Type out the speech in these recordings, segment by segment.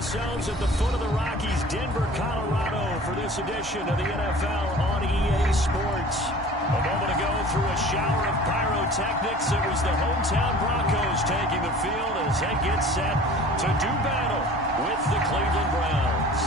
ourselves at the foot of the Rockies, Denver, Colorado, for this edition of the NFL on EA Sports. A moment ago, through a shower of pyrotechnics, it was the hometown Broncos taking the field as they get set to do battle with the Cleveland Browns.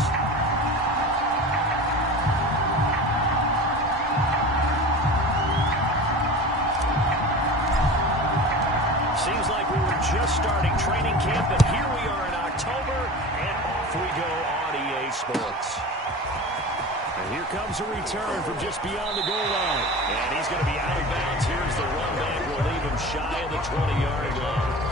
Seems like we were just starting training camp, but here we are in October, and off we go on EA Sports. And here comes a return from just beyond the goal line. And he's going to be out of bounds. Here's the run back. We'll leave him shy of the 20-yard line.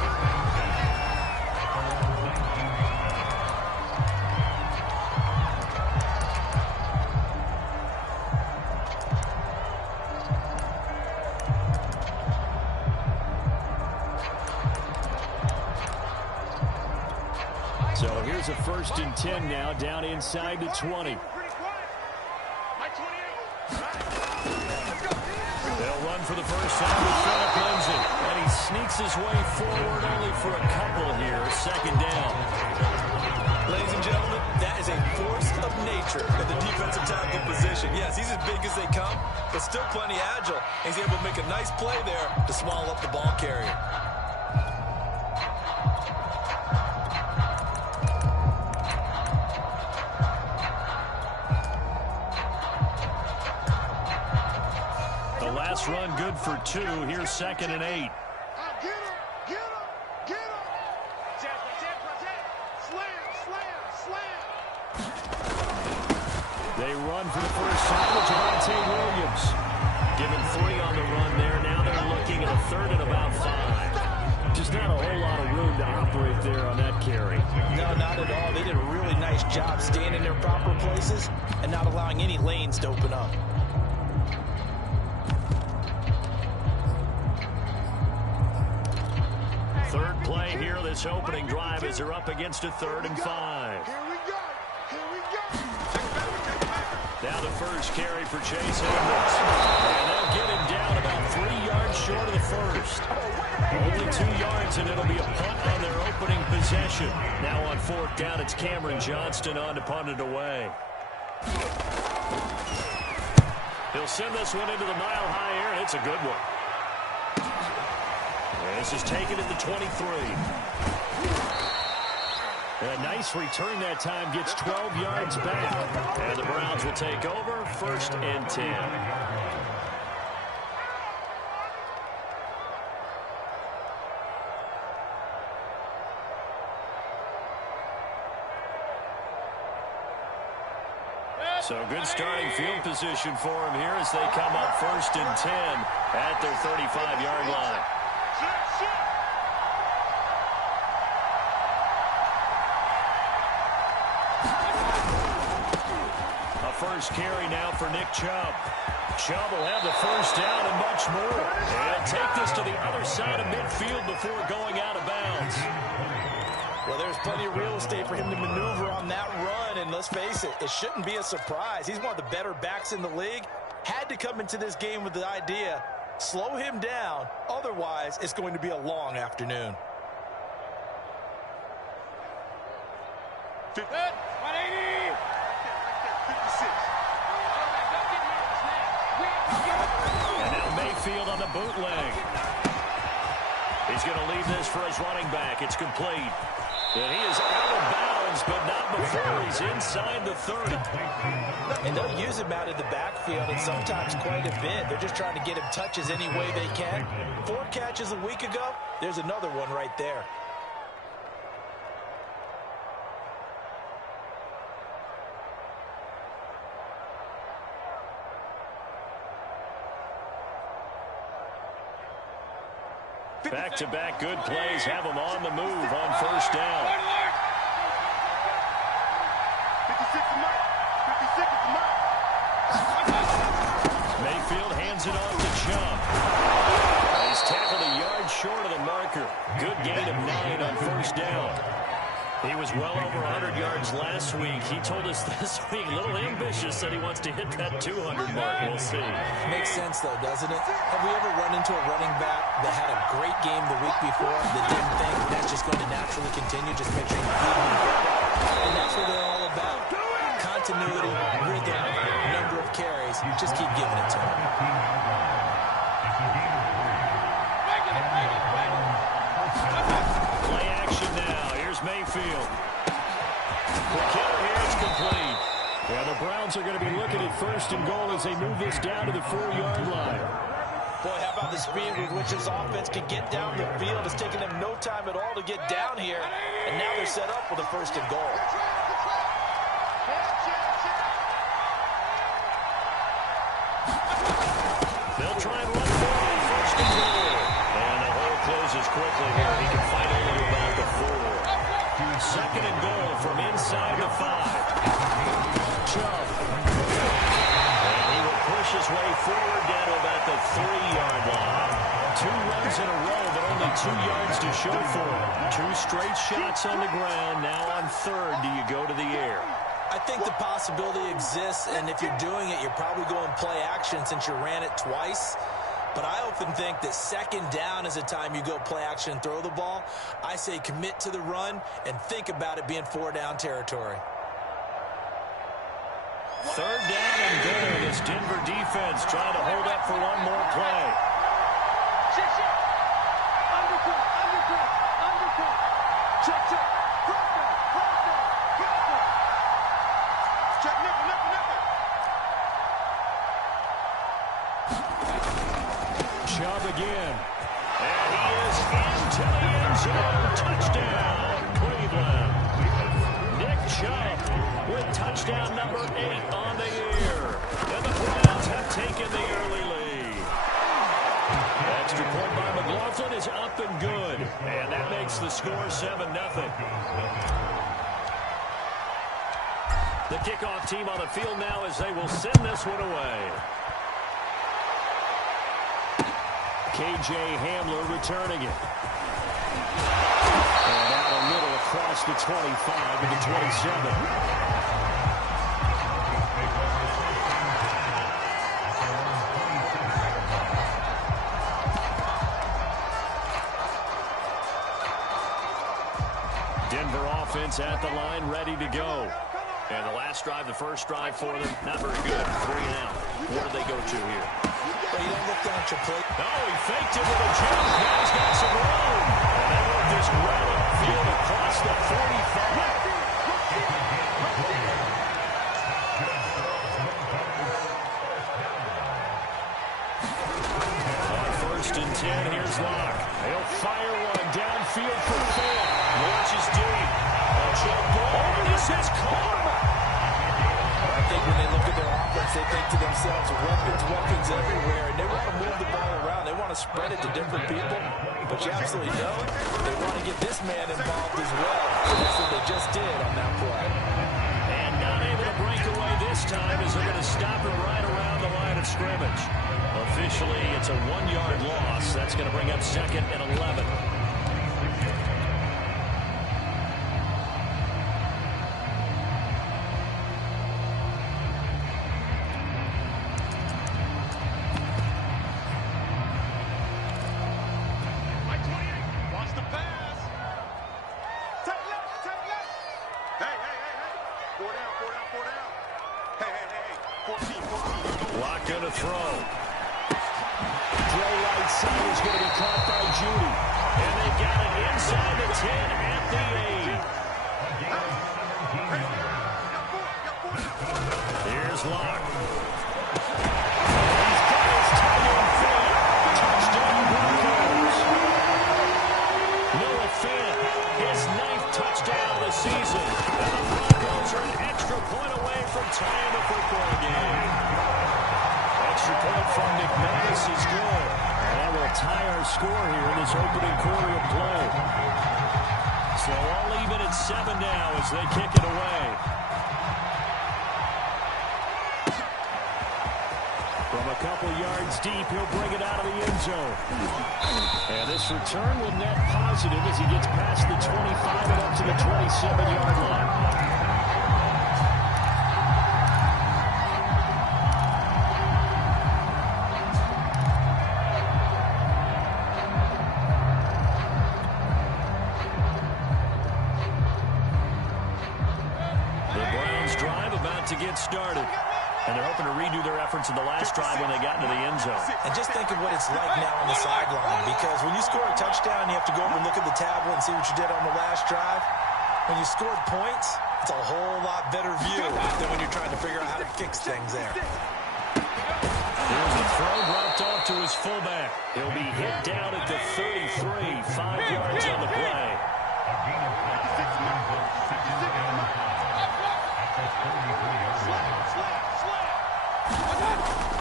So here's a 1st and 10 now, down inside the 20. They'll run for the first time with Phillip Lindsay. And he sneaks his way forward only for a couple here. 2nd down. Ladies and gentlemen, that is a force of nature at the defensive tackle position. Yes, he's as big as they come, but still plenty agile. He's able to make a nice play there to swallow up the ball carrier. Last run good for 2. Here's 2nd and 8. They run for the first time with Javonte Williams. Given 3 on the run there. Now they're looking at a 3rd and about 5. Just not a whole lot of room to operate there on that carry. No, not at all. They did a really nice job staying in their proper places and not allowing any lanes to open up. Third play here, this opening drive, as they're up against a 3rd and 5. Here we go. Here we go. Now the first carry for Chase Edmonds. And they'll get him down about 3 yards short of the first. Only 2 yards, and it'll be a punt on their opening possession. Now on 4th down, it's Cameron Johnston on to punt it away. He'll send this one into the mile-high air, and it's a good one. This is taken at the 23. A nice return that time, gets 12 yards back. And the Browns will take over, 1st and 10. So good starting field position for him here as they come up 1st and 10 at their 35-yard line. A first carry now for Nick Chubb. Chubb will have the first down and much more. And take this to the other side of midfield before going out of bounds. Well, there's plenty of real estate for him to maneuver on that run, and let's face it, it shouldn't be a surprise. He's one of the better backs in the league. Had to come into this game with the idea, slow him down, otherwise it's going to be a long afternoon. 180. 56. And now Mayfield on the bootleg. He's going to leave this for his running back. It's complete. And he is out of bounds, but not before he's inside the 30. And they'll use him out of the backfield, and sometimes quite a bit. They're just trying to get him touches any way they can. 4 catches a week ago. There's another one right there. Back-to-back good plays have him on the move on 1st down. 56 is mine. 56 is mine. Mayfield hands it off to Chubb. He's tackled a yard short of the marker. Good gain of 9 on 1st down. He was well over 100 yards last week. He told us this week, a little ambitious, that he wants to hit that 200 mark. We'll see. Makes sense, though, doesn't it? Have we ever run into a running back that had a great game the week before that didn't think that's just going to naturally continue, just picturing And that's what they're all about. Continuity, rhythm, number of carries. Just keep giving it to them. Play action now. Here's Mayfield. The kill here is complete. Yeah, the Browns are going to be looking at 1st and goal as they move this down to the 4-yard line. Boy, how about the speed with which this offense can get down the field? It's taken them no time at all to get down here. And now they're set up with a 1st and goal. They'll try and run for it on 1st and goal. And the hole closes quickly here. He can find it to about the 4. 2nd and goal from inside the 5. Chubb. And he will push his way forward down to about the 3-yard line. 2 runs in a row, but only 2 yards to show for it. 2 straight shots on the ground. Now on 3rd, do you go to the air? I think the possibility exists, and if you're doing it, you're probably going play action since you ran it twice. But I often think that 2nd down is the time you go play action and throw the ball. I say commit to the run and think about it being 4-down territory. 3rd down and good. This Denver defense trying to hold up for one more play. Chubb again. And he is into the end zone. Touchdown, Cleveland. Nick Chubb with touchdown number 8 on the year. And the Browns have taken the early lead. Extra point by McLaughlin is up and good. And that makes the score 7-0. The kickoff team on the field now as they will send this one away. K.J. Hamler returning it. And out a little across the 25 to the 27. Denver offense at the line, ready to go. And the last drive, the first drive for them, not very good. 3 and out. Where do they go to here? Well, you don't look down at your plate. No, he faked it with a jump. Now he's got some room. And they work this right upfield across the 45. On 1st and 10, here's Locke. He'll fire one downfield for 4. Launches deep. This is caught. I think when they look at their offense, they think to themselves, weapons everywhere, and they want to move the ball around. They want to spread it to different people, but you absolutely know they want to get this man involved as well. And that's what they just did on that play. And not able to break away this time as they're going to stop him right around the line of scrimmage. Officially, it's a 1-yard loss. That's going to bring up 2nd and 11. Lock going to throw. Throw right side is going to be caught by Judy. And they got it inside the 10 at the 8. Here's Locke. He's got his tight end fit. Touchdown Broncos. Noah Fant, his 9th touchdown of the season. And the Broncos are an extra point away from tying the football game. Extra point from McManus is good. And that will tie our score here in this opening quarter of play. So all even at 7 now as they kick it away. From a couple yards deep, he'll bring it out of the end zone. And this return will net positive as he gets past the 25 and up to the 27-yard line. difference in the last drive when they got into the end zone. And just think of what it's like now on the sideline, because when you score a touchdown, you have to go over and look at the tablet and see what you did on the last drive. When you scored points, it's a whole lot better view than when you're trying to figure out how to fix things there. Here's the throw dropped off to his fullback. He'll be hit down at the 33, 5 yards on the play.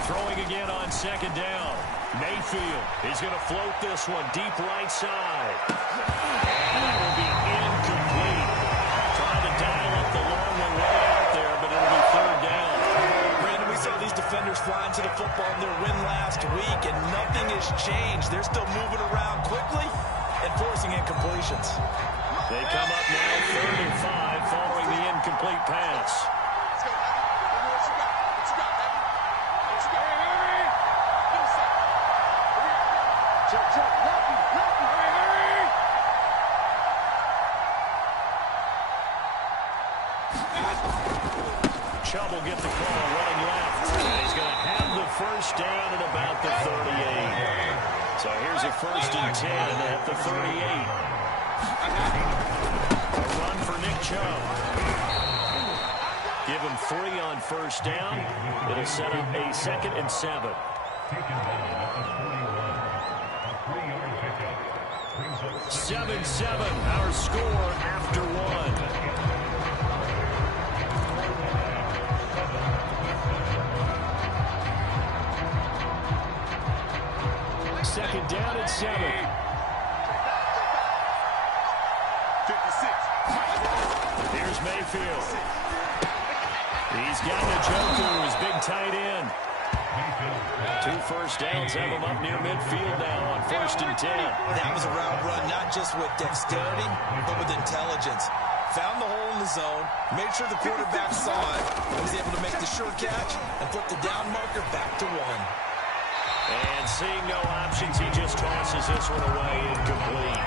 Throwing again on second down. Mayfield is going to float this one deep right side. And it will be incomplete. Trying to dial up the long one way out there, but it'll be third down. Brandon, we saw these defenders flying to the football in their win last week, and nothing has changed. They're still moving around quickly and forcing incompletions. They come up now 3rd and 5 following the incomplete pass. Chubb will get the call running left. And he's going to have the first down at about the 38. So here's a 1st and 10 at the 38. A run for Nick Chubb. Give him 3 on 1st down. It'll set up a 2nd and 7. 7-7, our score after 1. Second down at 7. 56. Here's Mayfield. He's got Njoku, his big tight end. 2 first downs have him up near midfield now on 1st and 10. That was a route run, not just with dexterity, but with intelligence. Found the hole in the zone, made sure the quarterback saw it, and was able to make the sure catch and put the down marker back to 1. And seeing no options, he just tosses this one away incomplete.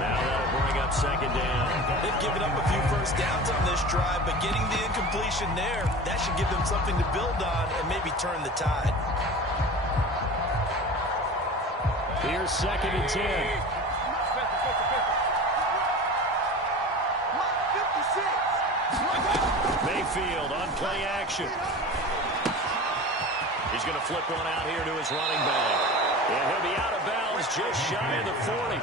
Now that'll bring up 2nd down. They've given up a few first downs on this drive, but getting the incompletion there, that should give them something to build on and maybe turn the tide. Here's 2nd and 10. Mayfield on play action. He's going to flip one out here to his running back. And he'll be out of bounds just shy of the 40.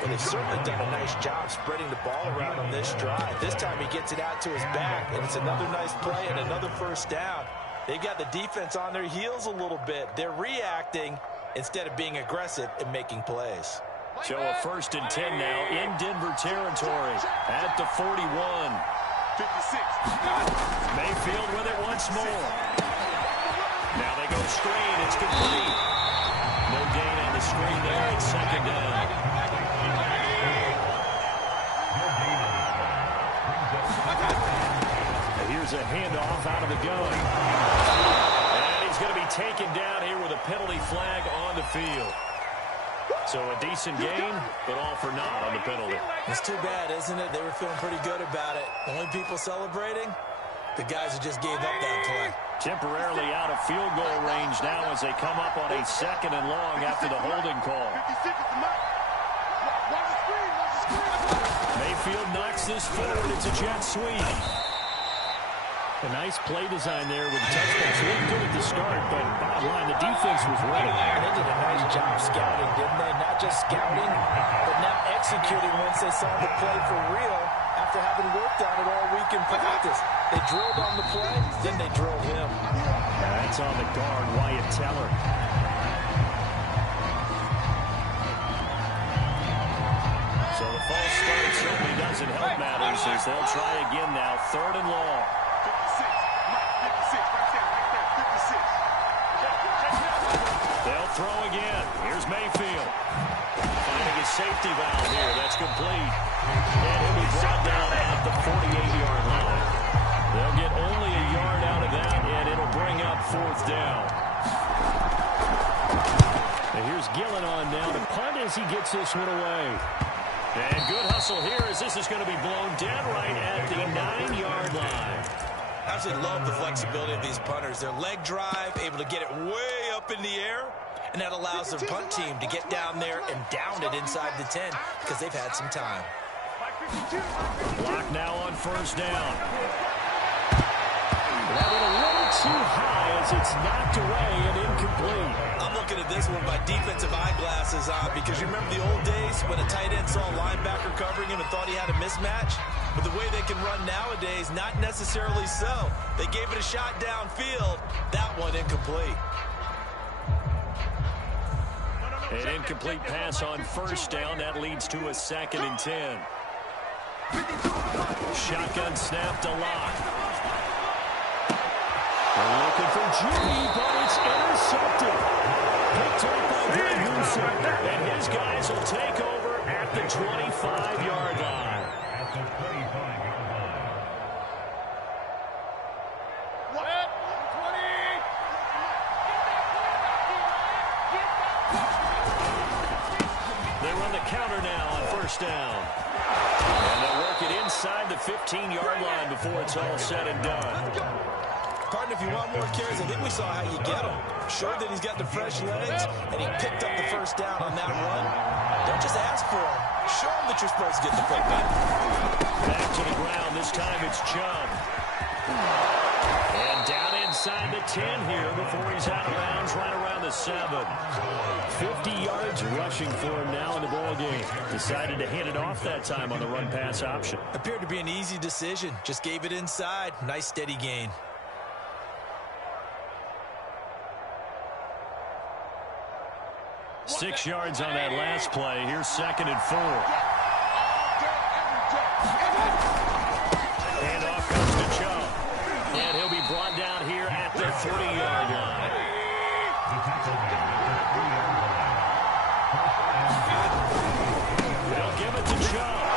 Well, they've certainly done a nice job spreading the ball around on this drive. This time he gets it out to his back, and it's another nice play and another first down. They've got the defense on their heels a little bit. They're reacting instead of being aggressive and making plays. So a 1st and 10 now in Denver territory at the 41. 56. Mayfield with it once more. Now they go screen. It's complete. No gain on the screen there. It's 2nd down. And here's a handoff out of the gun. And he's going to be taken down here with a penalty flag on the field. So a decent gain, but all for naught on the penalty. It's too bad, isn't it? They were feeling pretty good about it. The only people celebrating, the guys who just gave up that play. Temporarily out of field goal range now as they come up on a 2nd and long after the holding call. 56 is the mark. Watch the screen. Watch the screen. Mayfield knocks this forward. It's a jet sweep. A nice play design there with the touchbacks. Looked good at the start, but bottom line, the defense was ready. And they did a nice job scouting, didn't they? Not just scouting, but now executing once they saw the play for real after having worked on it all week in practice. They drilled on the play, then they drilled him. That's on the guard, Wyatt Teller. So the false start certainly doesn't help matters as they'll try again now. 3rd and long. 56. Mark 56. Right there. 56. They'll throw again. Here's Mayfield. Finding a safety valve here. That's complete. And he'll be brought down at the 48-yard line. They'll get only a yard out of that, and it'll bring up 4th down. And here's Gillen on now to punt as he gets this one away. And good hustle here as this is going to be blown dead right at the 9-yard line. I absolutely love the flexibility of these punters. Their leg drive, able to get it way up in the air, and that allows their punt team to get down there and down it inside the 10 because they've had some time. Block now on first down. That went a little too high as it's knocked away and incomplete. I'm looking at this one with my defensive eyeglasses on because you remember the old days when a tight end saw a linebacker covering him and thought he had a mismatch? But the way they can run nowadays, not necessarily so. They gave it a shot downfield. That one incomplete. An incomplete pass on first down. That leads to a 2nd and 10. Shotgun snap to Locke. They're looking for Judy, but it's intercepted. Picked up by Greg Newsom. And his guys will take over at the 25-yard line. They run the counter now on first down. And they'll work it inside the 15-yard line before it's all said and done. Partner, if you want more carries, I think we saw how you get him. Showed that he's got the fresh legs, and he picked up the first down on that run. Don't just ask for him. Show him that you're supposed to get the football. Back to the ground. This time it's Chubb. And down inside the 10 here before he's out of bounds right around the 7. 50 yards rushing for him now in the ball game. Decided to hand it off that time on the run-pass option. Appeared to be an easy decision. Just gave it inside. Nice steady gain. Six yards on that last play. Here's 2nd and 4. And off comes to Chubb. And he'll be brought down here at the 40-yard line. They'll give it to Chubb.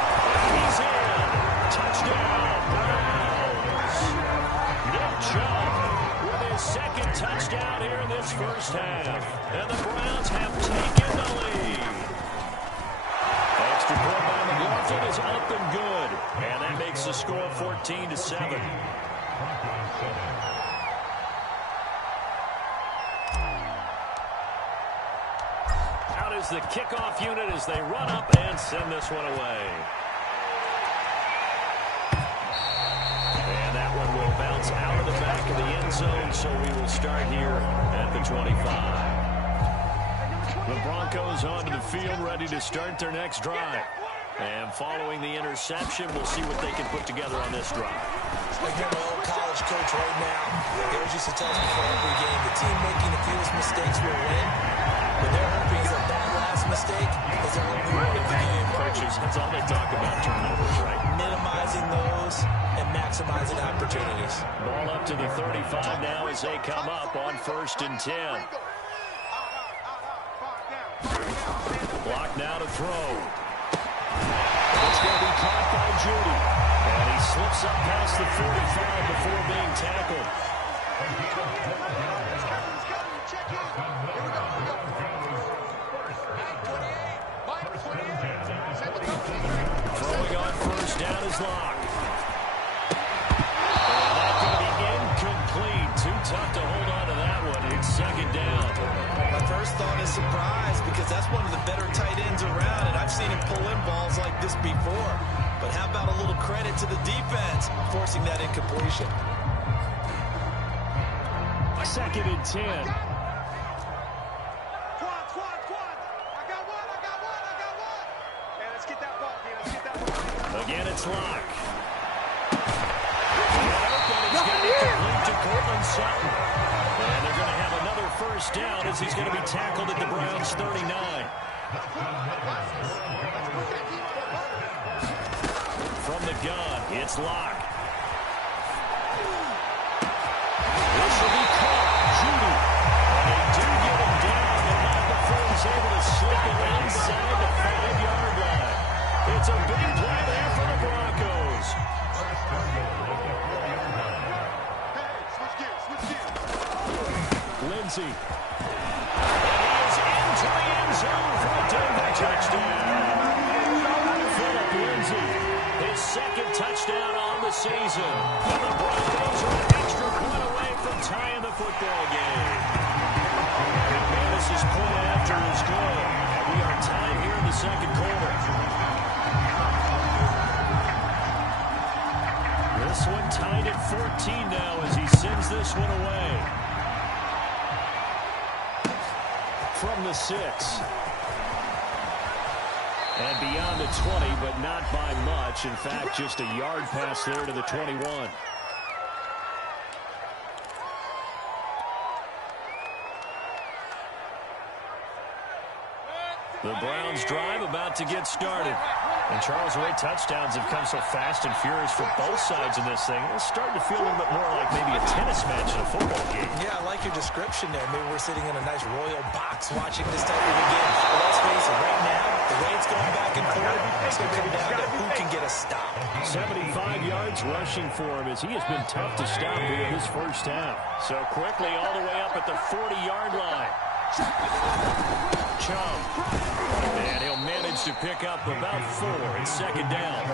He's in. Touchdown, Browns. Nick Chubb with his 2nd touchdown here in this first half. And the Browns have taken the lead. Extra point by McLaughlin is up and good. And that makes the score 14-7. Out is the kickoff unit as they run up and send this one away. And that one will bounce out of the back of the end zone, so we will start here at the 25. The Broncos onto the field, ready to start their next drive. And following the interception, we'll see what they can put together on this drive. Like my old college coach right now. They always used to tell us before every game, the team making the fewest mistakes will win. But they're hoping is that last mistake is their only win of the game. Coaches, that's all they talk about, turnovers, right? Minimizing those and maximizing opportunities. Ball up to the 35 now as they come up on 1st and 10. Block now to throw. It's going to be caught by Judy. And he slips up past the 45 before being tackled. Throwing on first down is Locke. And that's going to be incomplete. Too tough to hold on to that one. It's 2nd down. My first thought is surprise because that's one of the better tight ends around, and I've seen him pull in balls like this before. But how about a little credit to the defense forcing that incompletion? 2nd and 10. Again, it's Locke. He's got it complete to Cortland Sutton. And they're going to have another first down as he's going to be tackled at the Browns' 39. From the gun, it's Locke. This will be caught. Judy. And they do get him down, but not before he's able to slip it inside the 5-yard line. It's a big play there for the Broncos. Lindsey. And he is into the end zone for a Denver touchdown. Phillip Lindsey, his 2nd touchdown on the the season. And the Broncos are an extra point away from tying the football game. McManus's point after is good. And we are tied here in the second quarter. This one tied at 14 now as he sends this one away. From the 6. And beyond the 20, but not by much. In fact, just a yard pass there to the 21. The Browns drive about to get started. And Charles, the way touchdowns have come so fast and furious for both sides in this thing, it's starting to feel a little bit more like maybe a tennis match in a football game. Yeah, I like your description there. Maybe we're sitting in a nice royal box watching this type of a game. But let's face it, right now, the way it's going back and forth, it's going to come down to who can get a stop. 75 yards rushing for him as he has been tough to stop here in this first half. So quickly all the way up at the 40-yard line. Chubb. And he'll manage to pick up about 4 in second down.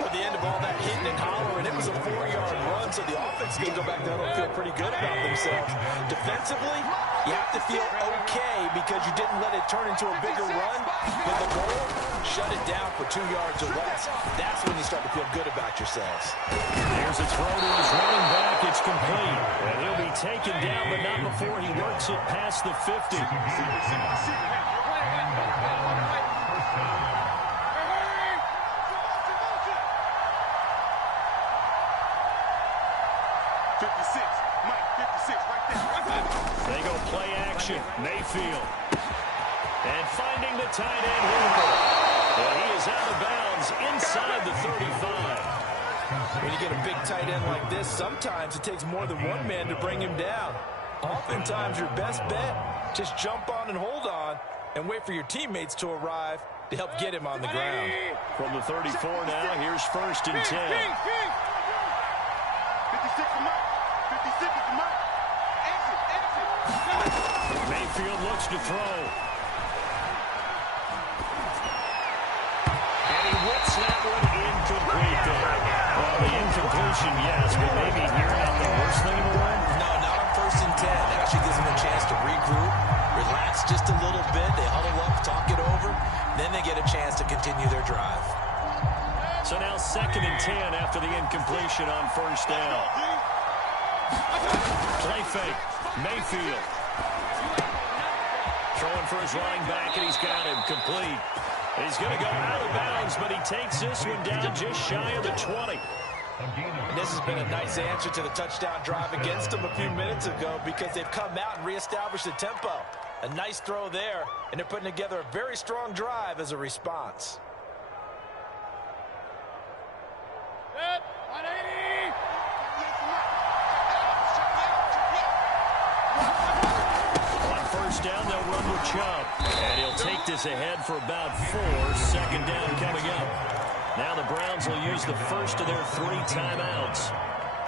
At the end of all that hitting and hollering, it was a 4-yard run, so the offense is going to go back down and feel pretty good about themselves. Defensively, you have to feel okay because you didn't let it turn into a bigger run, but the goal, shut it down for 2 yards or less. That's when you start to feel good about yourselves. There's a throw to his running back. It's complete. And he'll be taken down, but not before he works it past the 50. They go play action. Mayfield. And finding the tight end, Hoover. And he is out of bounds inside the 35. When you get a big tight end like this, sometimes it takes more than one man to bring him down. Oftentimes, your best bet, just jump on and hold on and wait for your teammates to arrive to help get him on the ground. From the 34 now, here's 1st and 10. 56 is mine. 56 is mine. Exit. Mayfield looks to throw. And he whips that one incomplete there. Well, the incompletion, yes, but maybe here not the worst thing in the world. No, not on 1st and 10. It actually gives them a chance to regroup, relax just a little bit. They huddle up, talk it over. Then they get a chance to continue their drive. So now 2nd and 10 after the incompletion on 1st down. Play fake. Mayfield. Throwing for his running back, and he's got him complete. He's going to go out of bounds, but he takes this one down just shy of the 20. And this has been a nice answer to the touchdown drive against them a few minutes ago because they've come out and reestablished the tempo. A nice throw there, and they're putting together a very strong drive as a response. On 1st down, they'll run with Chubb. And he'll take this ahead for about 4. 2nd down coming up. Now the Browns will use the first of their 3 timeouts,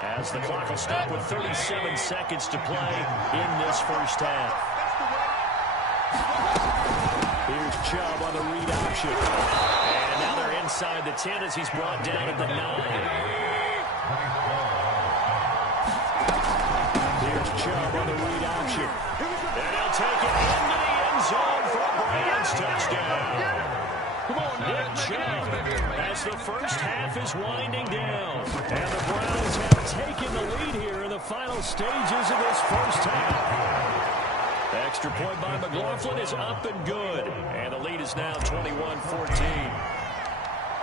as the clock will stop with 37 seconds to play in this first half. Here's Chubb on the read option. And now they're inside the 10 as he's brought down at the 9. Here's Chubb on the read option. And he'll take it into the end zone for a Browns touchdown. Come on, Nick Chubb, as the first half is winding down. And the Browns have taken the lead here in the final stages of this first half. Extra point by McLaughlin is up and good. And the lead is now 21-14.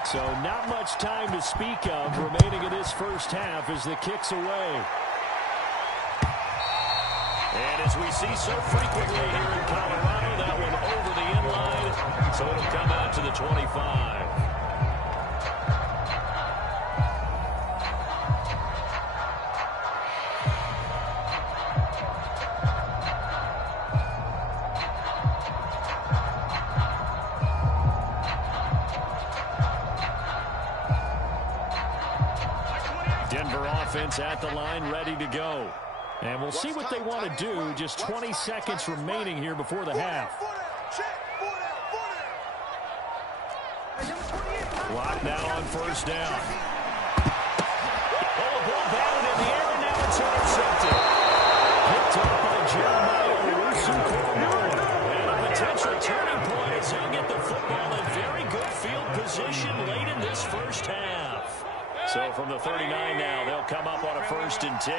So not much time to speak of remaining in this first half as the kick's away. And as we see so frequently here in Colorado, that one over the end line, so it'll come out to the 25. Denver offense at the line, ready to go. And we'll see what they want to do. Just 20 seconds remaining here before the half. Clock now on 1st down. It's intercepted. Picked up by Jeremiah Owusu-Koramoah. And a potential turning point as he'll get the football in very good field position late in this first half. So from the 39 now, they'll come up on a 1st and 10.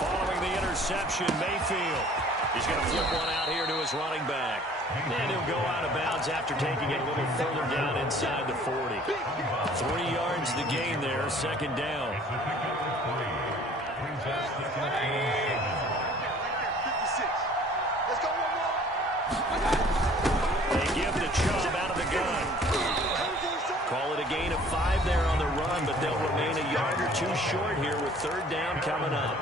Following the interception, Mayfield. He's going to flip one out here to his running back. And he'll go out of bounds after taking it a little further down inside the 40. 3 yards the gain there, 2nd down. 56. Let's go, They give the Chubb out of the gun. Call it a gain of 5 there on the run, but they'll remain a yard or 2 short here with 3rd down coming up.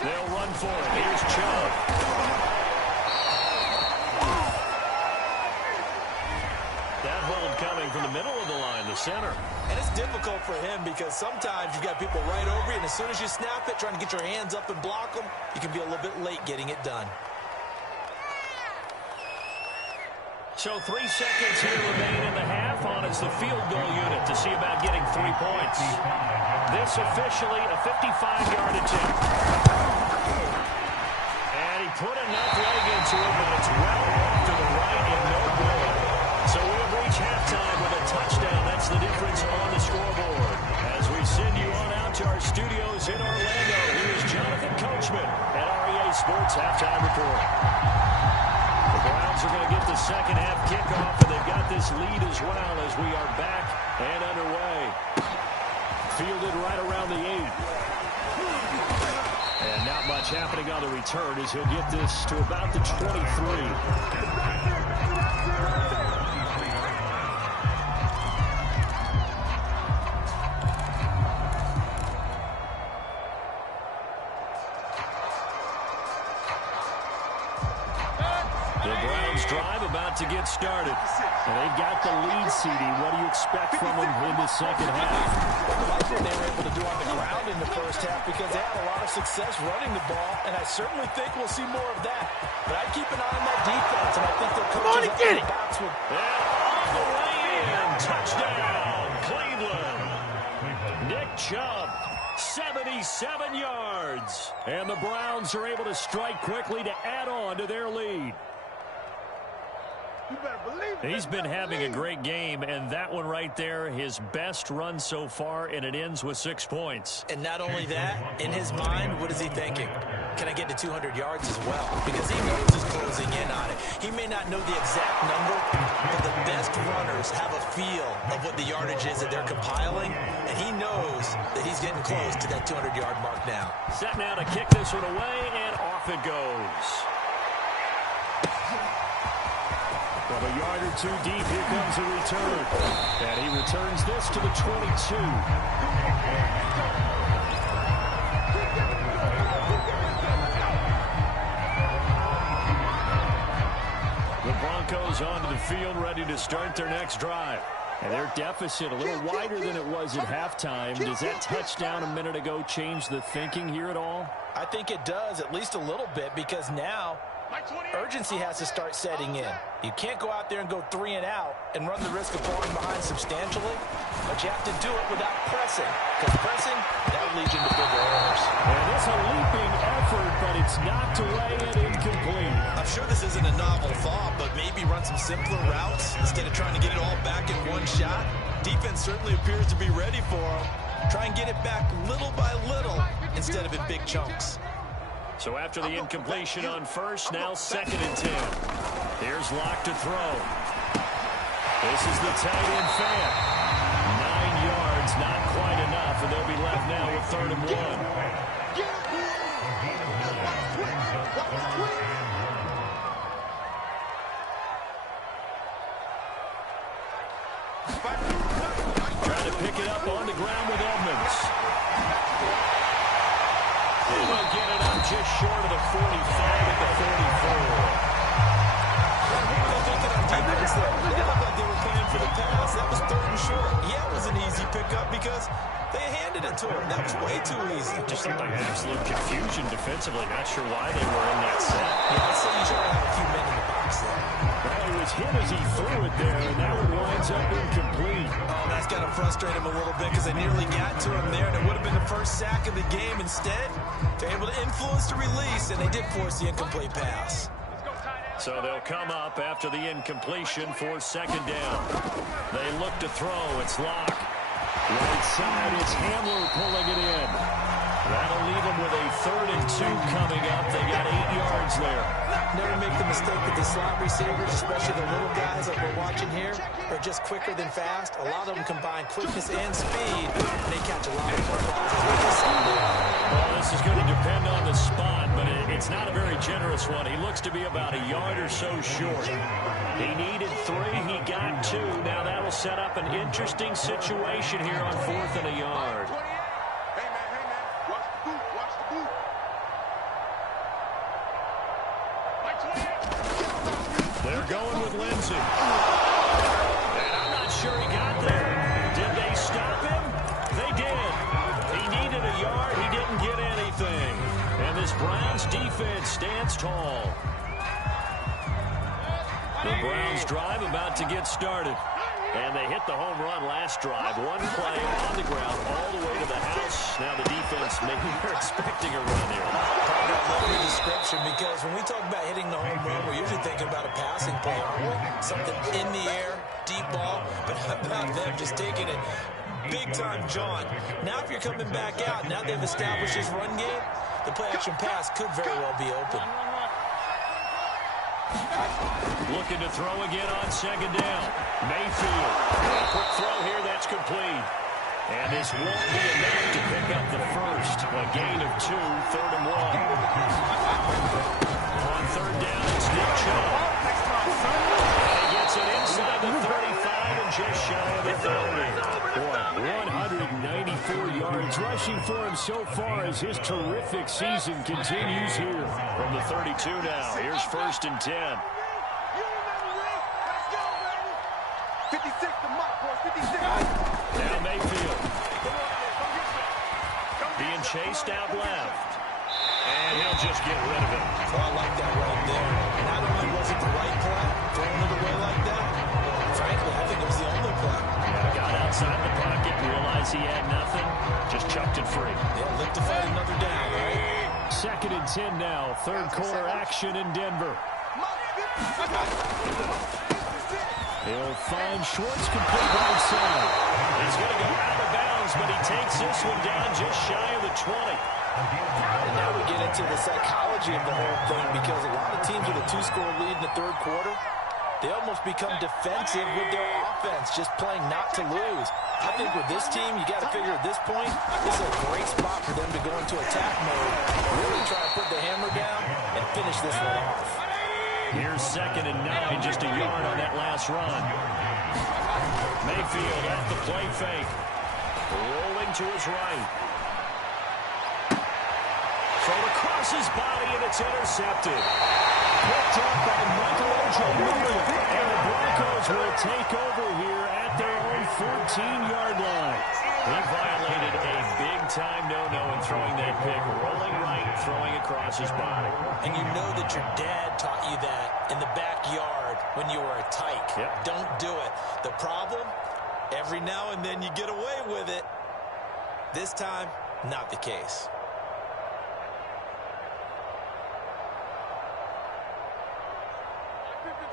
They'll run for it. Here's Chubb. That hold coming from the middle of the line, the center. And it's difficult for him because sometimes you've got people right over you, and as soon as you snap it, trying to get your hands up and block them, you can be a little bit late getting it done. So 3 seconds here remain in the half on as the field goal unit to see about getting 3 points. This officially a 55-yard attempt. And he put enough leg into it, but it's well off to the right and no good. So we have reached halftime with a touchdown. That's the difference on the scoreboard. As we send you on out to our studios in Orlando, here is Jonathan Coachman at REA Sports Halftime Report. The Browns are going to get the second half kickoff, and they've got this lead as well as we are back and underway. Fielded right around the 8. And not much happening on the return as he'll get this to about the 23. Drive about to get started. And they've got the lead, CD. What do you expect from them in the second half? I like what they were able to do on the ground in the first half because they had a lot of success running the ball, and I certainly think we'll see more of that. But I'd keep an eye on that defense, and I think their coaches up in the box will... And on the way in, touchdown, Cleveland. Nick Chubb, 77 yards. And the Browns are able to strike quickly to add on to their lead. He's been having a great game, and that one right there, his best run so far, and it ends with 6 points. And not only that, in his mind, what is he thinking? Can I get to 200 yards as well? Because he knows he's closing in on it. He may not know the exact number, but the best runners have a feel of what the yardage is that they're compiling, and he knows that he's getting close to that 200-yard mark now. Set now to kick this one away, and off it goes. From a yard or 2 deep, here comes a return. And he returns this to the 22. The Broncos onto the field, ready to start their next drive. And their deficit a little wider than it was at halftime. Does that touchdown a minute ago change the thinking here at all? I think it does, at least a little bit, because now urgency has to start setting in. You can't go out there and go 3 and out and run the risk of falling behind substantially, but you have to do it without pressing, because pressing, that leads into bigger errors. And it's a leaping effort, but it's knocked away and incomplete. I'm sure this isn't a novel thought, but maybe run some simpler routes instead of trying to get it all back in one shot. Defense certainly appears to be ready for him. Try and get it back little by little instead of in big chunks. So after the incompletion on first, now 2nd and 10. Here's Locke to throw. This is the tight end fan. 9 yards, not quite enough, and they'll be left now with 3rd and 1. Trying to pick it up on the ground with Edmonds. And they'll get it up just short of the 45 at the 44. What are they thinking on defense there. They looked like they were playing for the pass. That was 3rd and short. Yeah, it was an easy pickup because they handed it to him. That was way too easy. Just looked like absolute confusion defensively. Not sure why they were in that set. Yeah, I'd say you try to have a few men in the box there. Well, it was hit as he threw it there, and that one winds up incomplete. Oh, that's got to frustrate him a little bit because they nearly got to him there, and it would have been the first sack of the game. Instead, they're able to influence the release, and they did force the incomplete pass. So they'll come up after the incompletion for 2nd down. They look to throw. It's Locke. Right side, it's Hamler pulling it in. That'll leave them with a 3rd and 2 coming up. They got 8 yards there. Never make the mistake that the slot receivers, especially the little guys that we're watching here, are just quicker than fast. A lot of them combine quickness and speed, and they catch a lot of balls. Well, this is going to depend on the spot, but it's not a very generous one. He looks to be about a yard or so short. He needed 3. He got 2. Now that'll set up an interesting situation here on 4th and a yard. They're going with Lindsey. And I'm not sure he got there. Did they stop him? They did. He needed a yard. He didn't get anything. And this Browns defense stands tall. The Browns drive about to get started. And they hit the home run last drive. One play on the ground all the way to the house. Now the defense, maybe they're expecting a run here. I love the description because when we talk about hitting the home run, we're usually thinking about a passing play, aren't we? Something in the air, deep ball. But how about them just taking it big-time jaunt? Now if you're coming back out, now they've established this run game, the play-action pass could very well be open. Looking to throw again on 2nd down. Mayfield. A quick throw here, that's complete. And this won't be enough to pick up the first. A gain of 2, 3rd and 1. On 3rd down, it's Nick Chubb. And he gets it inside the 35 and just shy of the 30. Boy, 194 yards rushing for him so far as his terrific season continues here. From the 32 now, here's 1st and 10. 56 to Mike, boys, 56. Now Mayfield. Being chased out left. And he'll just get rid of it. Oh, I like that right there. Not only was it the right play, throwing it away like that, frankly, I think it was the only play. Yeah, got outside the pocket, realized he had nothing, just chucked it free. Yeah, look to fight another down, right? 2nd and 10 now. 3rd quarter action in Denver. He'll find Schwartz complete right side. He's going to go out of bounds, but he takes this one down just shy of the 20. And now we get into the psychology of the whole thing because a lot of teams with a 2-score lead in the 3rd quarter, they almost become defensive with their offense, just playing not to lose. I think with this team, you got to figure at this point, this is a great spot for them to go into attack mode, really try to put the hammer down and finish this one off. Here's 2nd and 9, just a yard on that last run. Mayfield at the play fake. Rolling to his right. Thrown across his body, and it's intercepted. Picked up by Michael Ojemudia. And the Broncos will take over here at their own 14-yard line. He violated a big-time no-no in throwing that pick. Rolling right, throwing across his body. And you know that your dad taught you that in the backyard when you were a tyke. Yep. Don't do it. The problem, every now and then you get away with it. This time, not the case.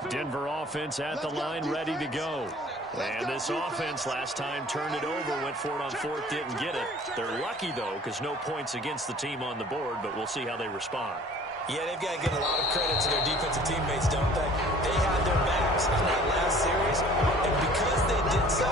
Denver offense at the line, ready to go. And this offense last time turned it over, went for it on 4th, didn't get it. They're lucky, though, because no points against the team on the board, but we'll see how they respond. Yeah, they've got to give a lot of credit to their defensive teammates, don't they? They had their backs in that last series, and because they did so,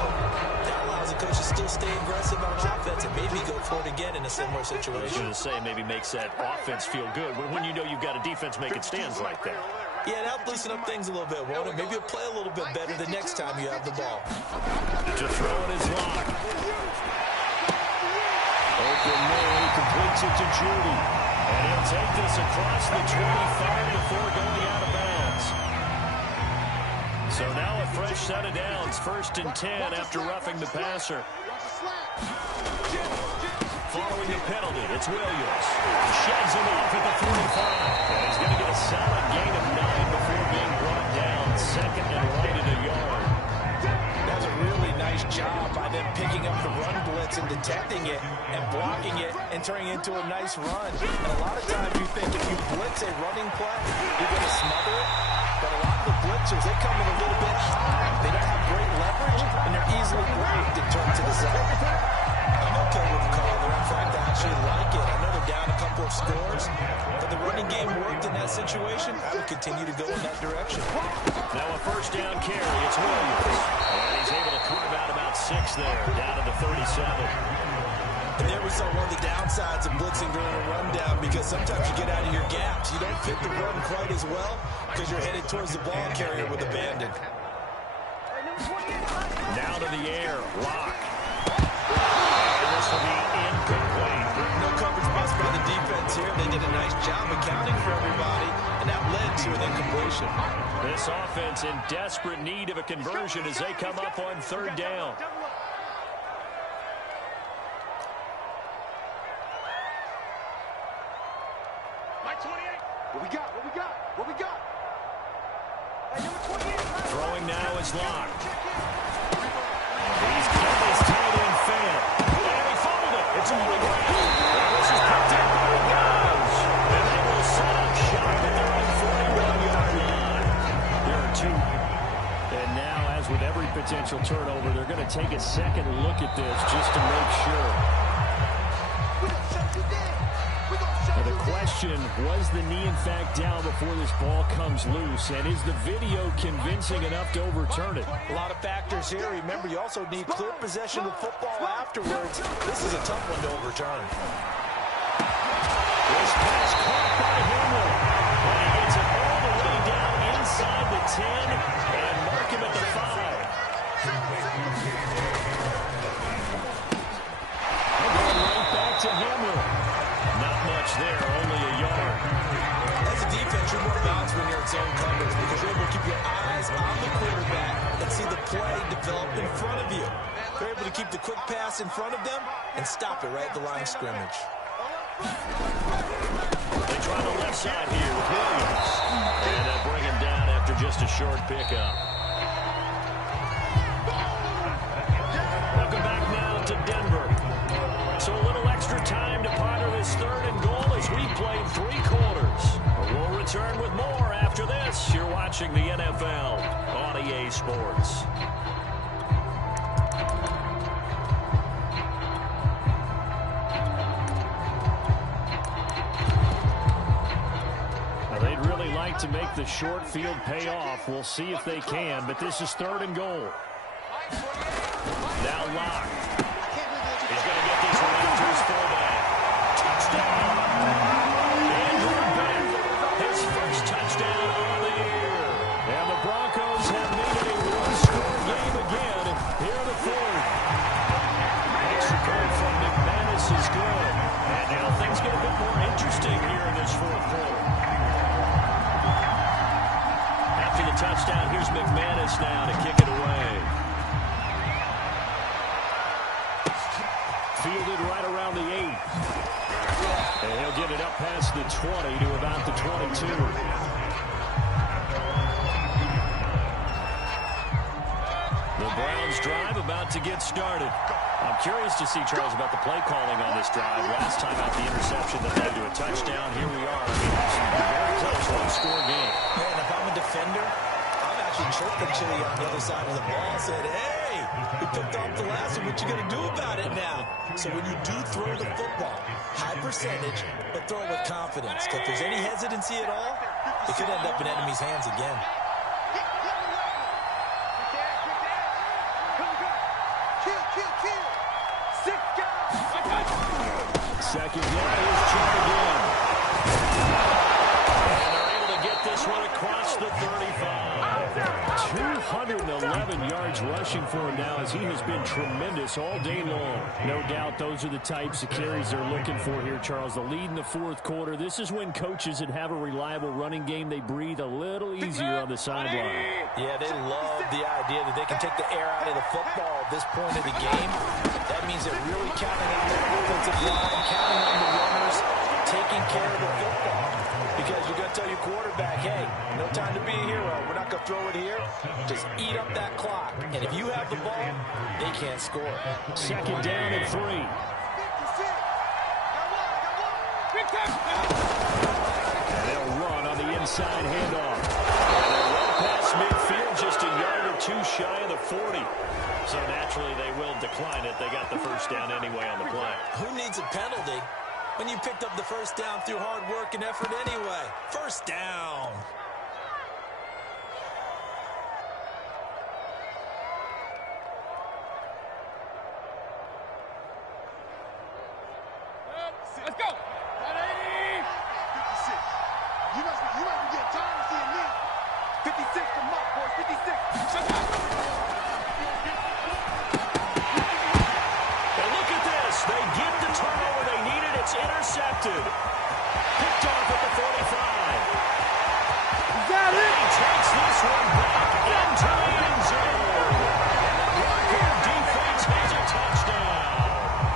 that allows the coach to still stay aggressive on offense and maybe go for it again in a similar I was situation. going to say, maybe makes that offense feel good, but when you know you've got a defense making stands like that. Yeah, that'll loosen up things a little bit, won't it? Maybe you'll play a little bit better the next time you have the ball. To throw it is Locke. Open man, completes it to Judy. And he'll take this across the 25 before going out of bounds. So now a fresh set of downs, 1st and 10 after roughing the passer. Following the penalty, it's Williams. Sheds him off at the 45. And he's going to get a solid gain of 9 before being brought down. 2nd and right at a yard. That's a really nice job by them picking up the run blitz and detecting it and blocking it and turning it into a nice run. And a lot of times you think if you blitz a running play, you're going to smother it. But a lot of the blitzers, they come in a little bit high. They don't have great leverage, and they're easily blocked and turned to the side. I'm okay with the call there. In fact, I actually like it. I know they're down a couple of scores, but the running game worked in that situation. I would continue to go in that direction. Now a 1st down carry. It's Williams. And he's able to carve out about 6 there, down to the 37. And there we saw one of the downsides of blitzing during a rundown, because sometimes you get out of your gaps. You don't fit the run quite as well because you're headed towards the ball carrier with abandon. Now to the air. Lock. And this will be incomplete. No coverage bust by the defense here. They did a nice job accounting for everybody, and that led to an incompletion. This offense in desperate need of a conversion as they come up on 3rd down. What we got? What we got? What we got? Throwing now is Locke. He's got his tight end fan. And he fumbled it. It's on the ground. This is picked up by the Browns. And they will set up shop at their own 41-yard line. There are 2. And now, as with every potential turnover, they're going to take a second look at this just to make sure. The question, was the knee in fact down before this ball comes loose? And is the video convincing enough to overturn it? A lot of factors here. Remember, you also need clear possession of football afterwards. This is a tough one to overturn. This pass caught by Henry. And he gets it all the way down inside the 10 and mark him at the 5. And going right back to Henry. Not much there, only a yard. As a defense, you're more balanced when you're in zone coverage because you're able to keep your eyes on the quarterback and see the play develop in front of you. You're able to keep the quick pass in front of them and stop it right at the line of scrimmage. They try the left side here with Williams. And they'll bring him down after just a short pickup. Welcome back now to Denver. So a little extra time to ponder this 3rd and goal as we played 3 quarters. We'll return with more after this. You're watching the NFL on EA Sports. Now they'd really like to make the short field pay off. We'll see if they can, but this is 3rd and goal. Now Locke. He's going to get this one out to his fullback. Touchdown! Andrew Beck, his first touchdown of the year. And the Broncos have made it a 1-score game again here in the 4th. Extra point from McManus is good. And now things get a bit more interesting here in this 4th quarter. After the touchdown, here's McManus now to kick it away. Fielded right around the 8. And he'll get it up past the 20 to about the 22. The Browns drive about to get started. I'm curious to see, Charles, about the play calling on this drive. Last time out, the interception that led to a touchdown. Here we are. I mean, it's a very close, one-score game. Man, if I'm a defender, I'm actually chirping Chili on the other side of the ball. I said, hey, we picked off the last one. What you going to do about it now? So when you do throw the football, high percentage, but throw it with confidence. Because if there's any hesitancy at all, it could end up in enemy's hands again. Second down, here's Chubb again. And they're able to get this one across the 35. 211 11 yards rushing for him now, as he has been tremendous all day long. No doubt those are the types of carries they're looking for here, Charles. The lead in the fourth quarter. This is when coaches that have a reliable running game, they breathe a little easier on the sideline. Yeah, they love the idea that they can take the air out of the football at this point of the game. That means they're really counting on their offensive line, counting on the runners, taking care of the football. Because you're going to tell your quarterback, hey, no time to be a hero. We're not going to throw it here. Just eat up that clock. And if you have the ball, they can't score. Second down and 3. And they'll run on the inside handoff. And they'll run past midfield, just a yard or two shy of the 40. So naturally they will decline it. They got the first down anyway on the play. Who needs a penalty when you picked up the first down through hard work and effort anyway? First down. Let's go. 180. 56. You must be getting tired of seeing me. 56 to Mark, boys. 56. And look at this. They get the turnover they needed. It's intercepted. Picked off at the 45. Is that it? He takes this one back into the end zone. Broncos defense has a touchdown.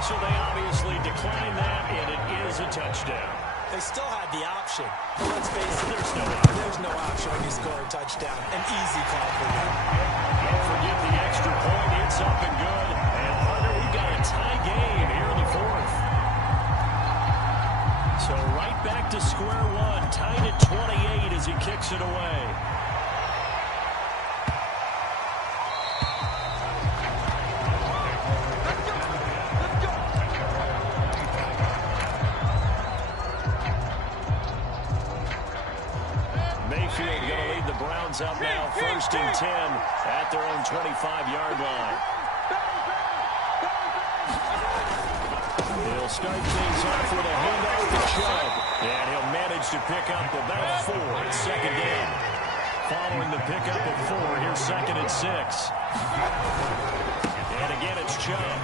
So they obviously declined that, and it is a touchdown. They still had the option. But let's face it, there's no option when you score a touchdown. An easy call for them. Don't forget the extra point. It's up and good. And Hunter, we've got a tie game here in the fourth. So right back to square one. Tied at 28 as he kicks it away. Mayfield going to lead the Browns up now, 1st and 10 at their own 25-yard line. He'll start things off with a handoff to Chubb, and he'll manage to pick up about 4. It's second down. Following the pickup of 4, here's 2nd and 6. And again, it's Chubb.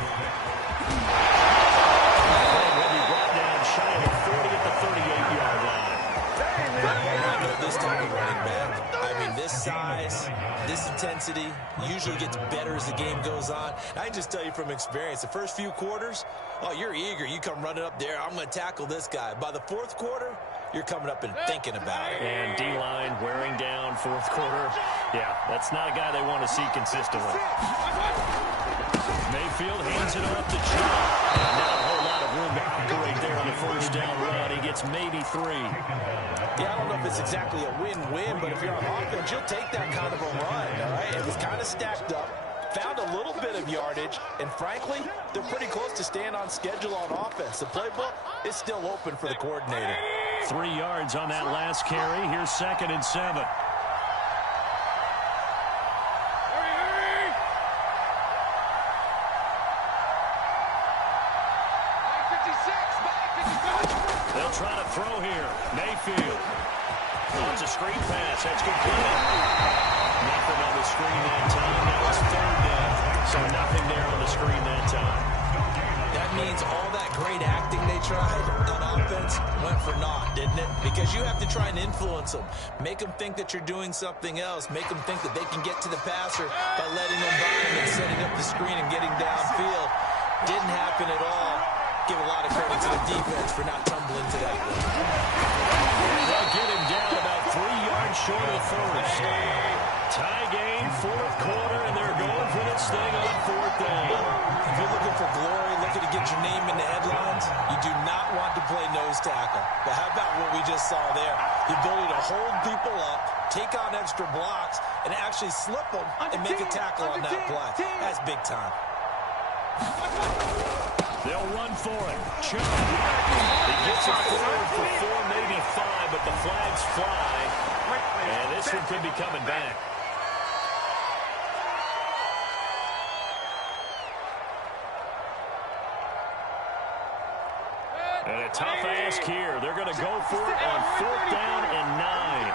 Will be brought down shy of 40 at the 38-yard line. I know this type of running back. I mean, this size, this intensity usually gets better as the game goes on. I can just tell you from experience, the first few quarters, oh, you're eager. You come running up there. I'm going to tackle this guy. By the fourth quarter, you're coming up and thinking about it. And D-line wearing down fourth quarter. Yeah, that's not a guy they want to see consistently. Mayfield hands it off to Chubb. And not a whole lot of room to operate there on the first down run. He gets maybe 3. Yeah, I don't know if it's exactly a win-win, but if you're on offense, you'll take that kind of a run, all right? It was kind of stacked up, found a little bit of yardage, and frankly, they're pretty close to staying on schedule on offense. The playbook is still open for the coordinator. 3 yards on that last carry. Here's 2nd and 7. They'll try to throw here. Mayfield. It's a screen pass. That's complete. Nothing on the screen that time. Now it's 3rd down. So nothing there on the screen that time. That means all that great acting they tried on offense went for naught, didn't it? Because you have to try and influence them. Make them think that you're doing something else. Make them think that they can get to the passer by letting them buy him and setting up the screen and getting downfield. Didn't happen at all. Give a lot of credit to the defense for not tumbling to that one. They'll get him down about 3 yards short of first. Tie game, fourth quarter, and they're going for this thing on 4th down. If you're looking for glory, looking to get your name in the headlines, you do not want to play nose tackle. But how about what we just saw there? The ability to hold people up, take on extra blocks, and actually slip them and make a tackle on that play. That's big time. They'll run for it. Chubb. He gets it forward for 4, maybe 5, but the flags fly. And this one could be coming back. And a tough ask here. They're going to go for it on 4th down and 9.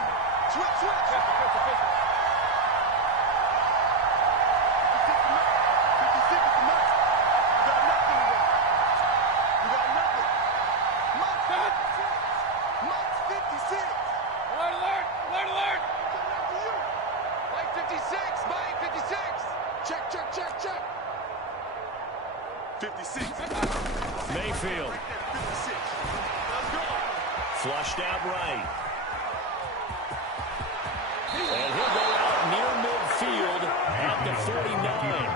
Mayfield. Flushed out right. And he'll go out near midfield at the 49.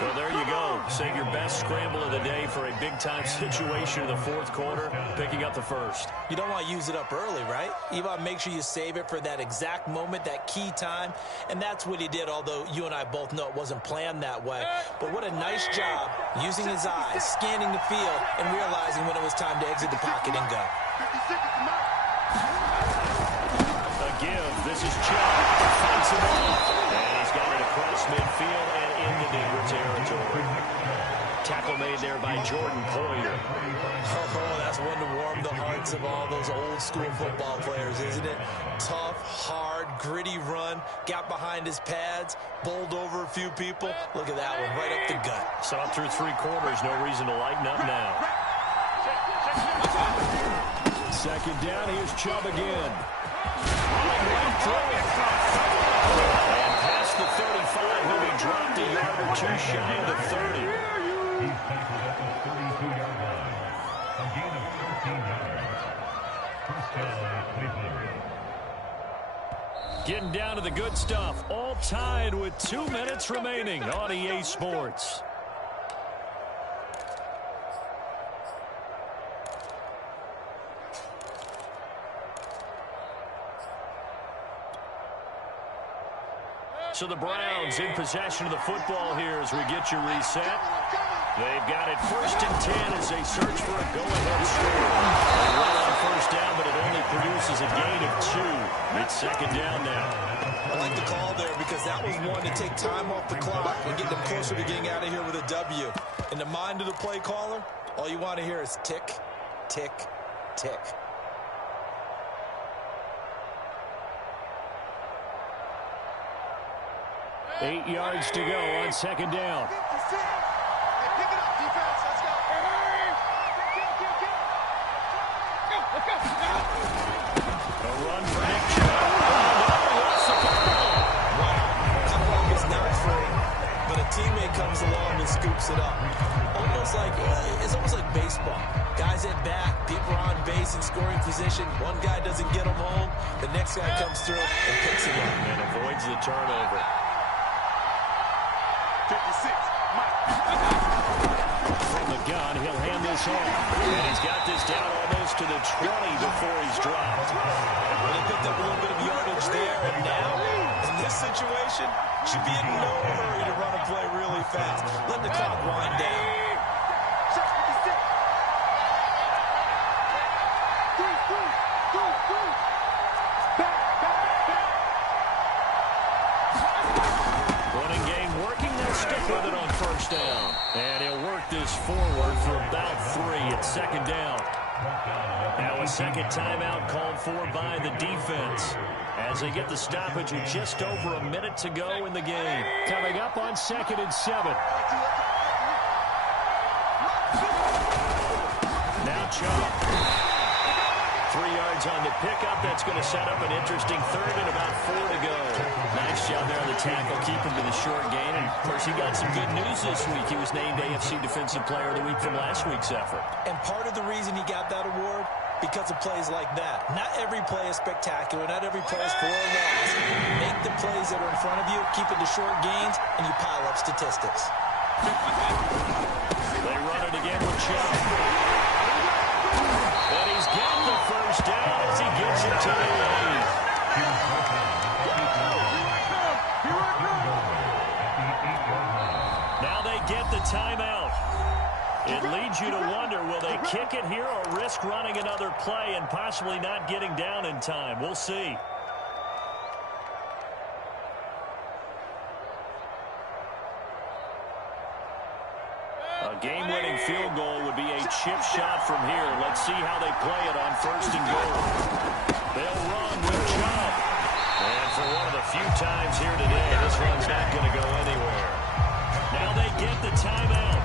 So there you go. Save your best scramble of the day for a big-time situation in the fourth quarter, picking up the first. You don't want to use it up early, right? You want to make sure you save it for that exact moment, that key time. And that's what he did, although you and I both know it wasn't planned that way. But what a nice job using his eyes, scanning the field, and realizing when it was time to exit the pocket and go. A give. This is Chubb. Fights him off. And he's got it across midfield and into Denver territory. Tackle made there by Jordan Poyer. Oh, that's one to warm the hearts of all those old-school football players, isn't it? Tough, hard, gritty run. Got behind his pads, bowled over a few people. Look at that one, right up the gut. Saw it through 3 quarters. No reason to lighten up now. Second down. Here's Chubb again. Right through it. And past the 35, he'll be dropped a yard or 2 shy of the 30. Getting down to the good stuff. All tied with 2 minutes remaining on EA Sports. So the Browns in possession of the football here as we get you reset. They've got it 1st and 10 as they search for a go-ahead score. They run on 1st down, but it only produces a gain of 2. It's 2nd down now. I like the call there because that was one to take time off the clock and get them closer to getting out of here with a W. In the mind of the play caller, all you want to hear is tick, tick, tick. Eight yards to go on 2nd down. A run for Nick Chubb. Wow, is not free, but a teammate comes along and scoops it up. It's almost like baseball. Guys at bat, people are on base in scoring position. One guy doesn't get them home. The next guy comes through and picks it up. And avoids the turnover. 56, From the gun, he'll hand this off. And he's got this down almost to the 20 before he's dropped. Well, they picked up a little bit of yardage there, and now, in this situation, should be in no hurry to run a play really fast. Let the clock wind down. Running game working. They'll stick with it on 1st down. And he'll work this forward for about 3 at 2nd down. Now a 2nd timeout called for by the defense as they get the stoppage with just over a minute to go in the game. Coming up on 2nd and 7. Now Chubb. 3 yards on the pickup. That's going to set up an interesting 3rd and about 4 to go. Nice job there on the tackle. Keep him to the short gain. And, of course, he got some good news this week. He was named AFC Defensive Player of the Week from last week's effort. And part of the reason he got that award, because of plays like that. Not every play is spectacular. Not every play is for a loss. Make the plays that are in front of you, keep it to short gains, and you pile up statistics. They run it again with Chubb. And he's getting the 1st down as he gets it to the 8. Now they get the timeout. It leads you to wonder, will they kick it here or risk running another play and possibly not getting down in time? We'll see. A game-winning field goal would be a chip shot from here. Let's see how they play it on 1st and goal. They'll run with Chubb. And for one of the few times here today, this one's not going to go anywhere. Now they get the timeout.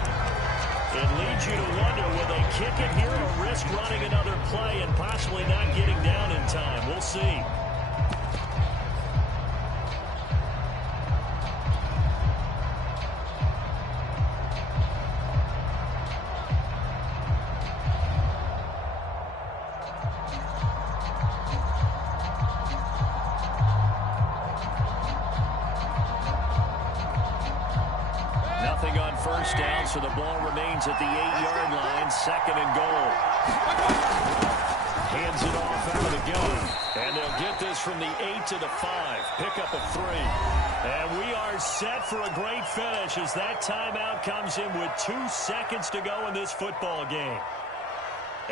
It leads you to wonder, will they kick it here or risk running another play and possibly not getting down in time? We'll see. first down, so the ball remains at the 8-yard line, 2nd and goal. Hands it off out of the gun, and they'll get this from the 8 to the 5. Pickup of 3. And we are set for a great finish as that timeout comes in with 2 seconds to go in this football game.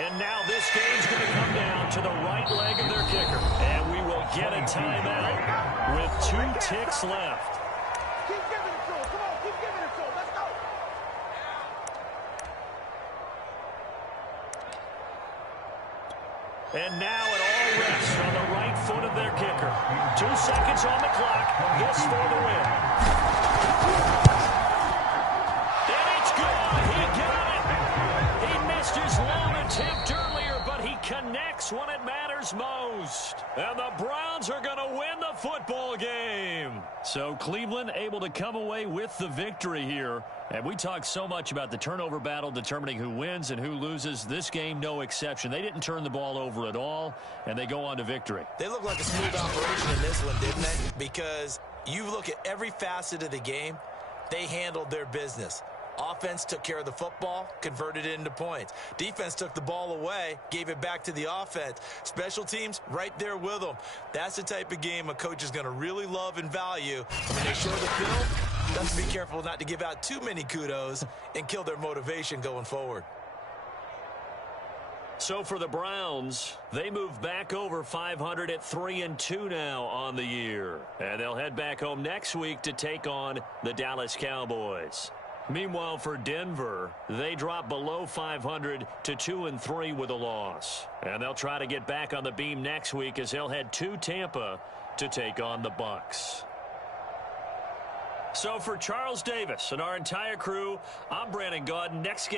And now this game's going to come down to the right leg of their kicker. And we will get a timeout with 2 ticks left. Keep giving it to him. Come on, keep giving it to him. Let's go. And now it all rests on the right foot of their kicker. 2 seconds on the clock. This for the win. And it's good. He got it. He missed his long attempt earlier, but he connects when it matters most. And the Browns are going to win the football game. So Cleveland able to come away with the victory here. And we talk so much about the turnover battle determining who wins and who loses. This game, no exception. They didn't turn the ball over at all, and they go on to victory. They look like a smooth operation in this one, didn't they? Because you look at every facet of the game, they handled their business. Offense took care of the football, converted it into points. Defense took the ball away, gave it back to the offense. Special teams, right there with them. That's the type of game a coach is going to really love and value. When they show the film, they have to be careful not to give out too many kudos and kill their motivation going forward. So for the Browns, they move back over 500 at 3-2 now on the year. And they'll head back home next week to take on the Dallas Cowboys. Meanwhile, for Denver, they drop below 500 to 2-3 with a loss. And they'll try to get back on the beam next week as they'll head to Tampa to take on the Bucs. So for Charles Davis and our entire crew, I'm Brandon Gaudin. Next game.